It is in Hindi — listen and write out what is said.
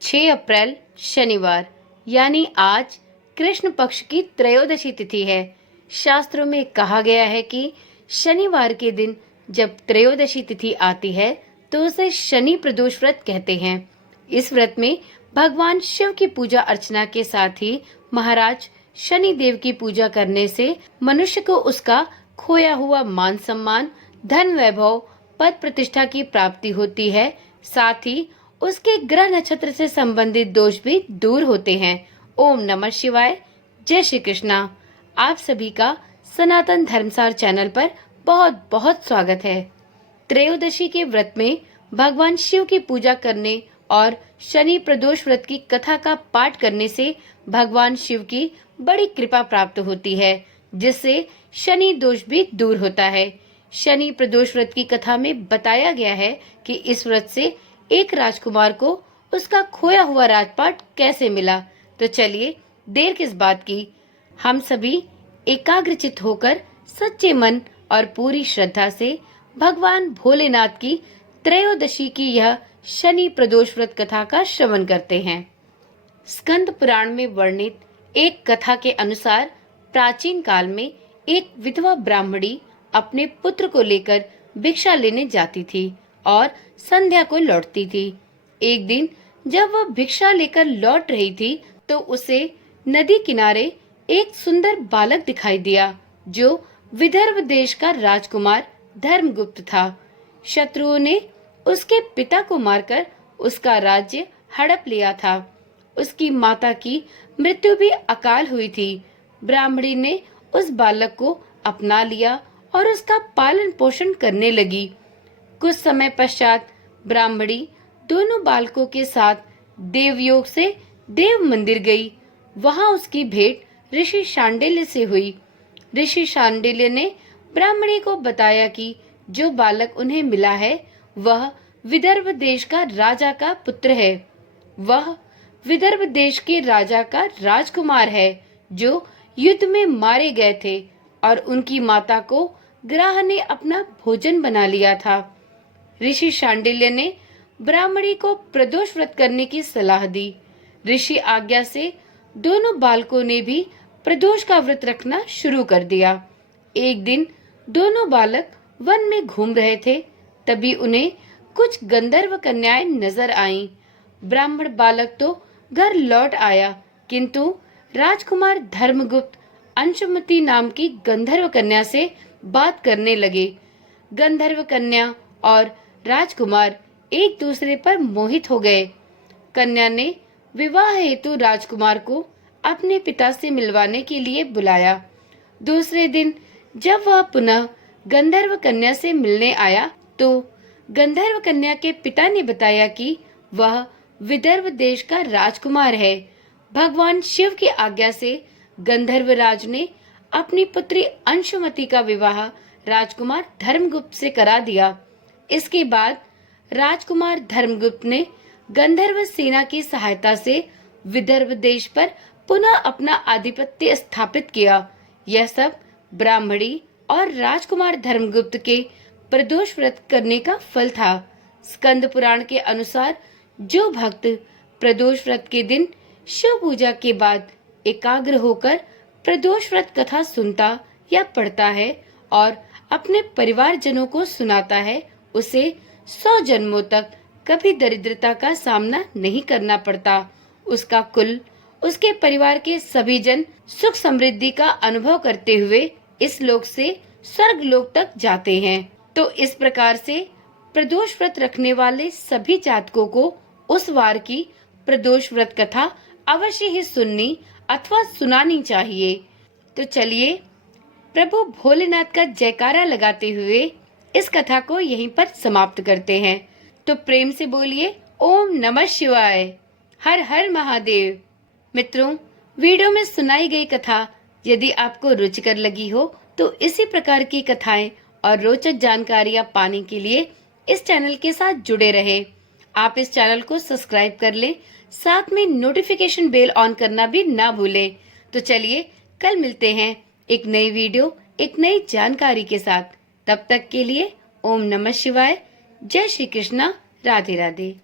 6 अप्रैल शनिवार यानी आज कृष्ण पक्ष की त्रयोदशी तिथि है। शास्त्रों में कहा गया है कि शनिवार के दिन जब त्रयोदशी तिथि आती है तो उसे शनि प्रदोष व्रत कहते हैं। इस व्रत में भगवान शिव की पूजा अर्चना के साथ ही महाराज शनि देव की पूजा करने से मनुष्य को उसका खोया हुआ मान सम्मान, धन वैभव, पद प्रतिष्ठा की प्राप्ति होती है। साथ ही उसके ग्रह नक्षत्र से संबंधित दोष भी दूर होते हैं। ओम नमः शिवाय। जय श्री कृष्णा। आप सभी का सनातन धर्मसार चैनल पर बहुत बहुत स्वागत है। त्रयोदशी के व्रत में भगवान शिव की पूजा करने और शनि प्रदोष व्रत की कथा का पाठ करने से भगवान शिव की बड़ी कृपा प्राप्त होती है, जिससे शनि दोष भी दूर होता है। शनि प्रदोष व्रत की कथा में बताया गया है कि इस व्रत से एक राजकुमार को उसका खोया हुआ राजपाट कैसे मिला। तो चलिए देर किस बात की, हम सभी एकाग्रचित होकर सच्चे मन और पूरी श्रद्धा से भगवान भोलेनाथ की त्रयोदशी की यह शनि प्रदोष व्रत कथा का श्रवण करते हैं। स्कंद पुराण में वर्णित एक कथा के अनुसार प्राचीन काल में एक विधवा ब्राह्मणी अपने पुत्र को लेकर भिक्षा लेने जाती थी और संध्या को लौटती थी। एक दिन जब वह भिक्षा लेकर लौट रही थी तो उसे नदी किनारे एक सुंदर बालक दिखाई दिया जो विदर्भ देश का राजकुमार धर्मगुप्त था। शत्रुओं ने उसके पिता को मारकर उसका राज्य हड़प लिया था। उसकी माता की मृत्यु भी अकाल हुई थी। ब्राह्मणी ने उस बालक को अपना लिया और उसका पालन पोषण करने लगी। कुछ समय पश्चात ब्राह्मणी दोनों बालकों के साथ देवयोग से देव मंदिर गई। वहां उसकी भेंट ऋषि शांडिल्य से हुई। ऋषि शांडिल्य ने ब्राह्मणी को बताया कि जो बालक उन्हें मिला है वह विदर्भ देश का राजा का पुत्र है। वह विदर्भ देश के राजा का राजकुमार है जो युद्ध में मारे गए थे और उनकी माता को ग्राह ने अपना भोजन बना लिया था। ऋषि शांडिल्य ने ब्राह्मणी को प्रदोष व्रत करने की सलाह दी। ऋषि आज्ञा से दोनों बालकों ने भी प्रदोष का व्रत रखना शुरू कर दिया। एक दिन दोनों बालक वन में घूम रहे थे, तभी उन्हें कुछ गंधर्व कन्याएं नजर आईं। ब्राह्मण बालक तो घर लौट आया, किंतु राजकुमार धर्मगुप्त अंशुमति नाम की गंधर्व कन्या से बात करने लगे। गंधर्व कन्या और राजकुमार एक दूसरे पर मोहित हो गए। कन्या ने विवाह हेतु राजकुमार को अपने पिता से मिलवाने के लिए बुलाया। दूसरे दिन जब वह पुनः गंधर्व कन्या से मिलने आया तो गंधर्व कन्या के पिता ने बताया कि वह विदर्भ देश का राजकुमार है। भगवान शिव की आज्ञा से गंधर्व राज ने अपनी पुत्री अंशुमति का विवाह राजकुमार धर्मगुप्त से करा दिया। इसके बाद राजकुमार धर्मगुप्त ने गंधर्व सेना की सहायता से विदर्भ देश पर पुनः अपना आधिपत्य स्थापित किया। यह सब ब्राह्मणी और राजकुमार धर्मगुप्त के प्रदोष व्रत करने का फल था। स्कंद पुराण के अनुसार जो भक्त प्रदोष व्रत के दिन शिव पूजा के बाद एकाग्र होकर प्रदोष व्रत कथा सुनता या पढ़ता है और अपने परिवारजनों को सुनाता है, उसे 100 जन्मों तक कभी दरिद्रता का सामना नहीं करना पड़ता। उसका कुल, उसके परिवार के सभी जन सुख समृद्धि का अनुभव करते हुए इस लोक से स्वर्ग लोक तक जाते हैं। तो इस प्रकार से प्रदोष व्रत रखने वाले सभी जातकों को उस वार की प्रदोष व्रत कथा अवश्य ही सुननी अथवा सुनानी चाहिए। तो चलिए प्रभु भोलेनाथ का जयकारा लगाते हुए इस कथा को यहीं पर समाप्त करते हैं। तो प्रेम से बोलिए ओम नमः शिवाय, हर हर महादेव। मित्रों, वीडियो में सुनाई गई कथा यदि आपको रुचिकर लगी हो तो इसी प्रकार की कथाएं और रोचक जानकारियां पाने के लिए इस चैनल के साथ जुड़े रहे। आप इस चैनल को सब्सक्राइब कर लें, साथ में नोटिफिकेशन बेल ऑन करना भी ना भूलें। तो चलिए कल मिलते हैं एक नई वीडियो, एक नई जानकारी के साथ। तब तक के लिए ओम नमः शिवाय, जय श्री कृष्णा, राधे राधे।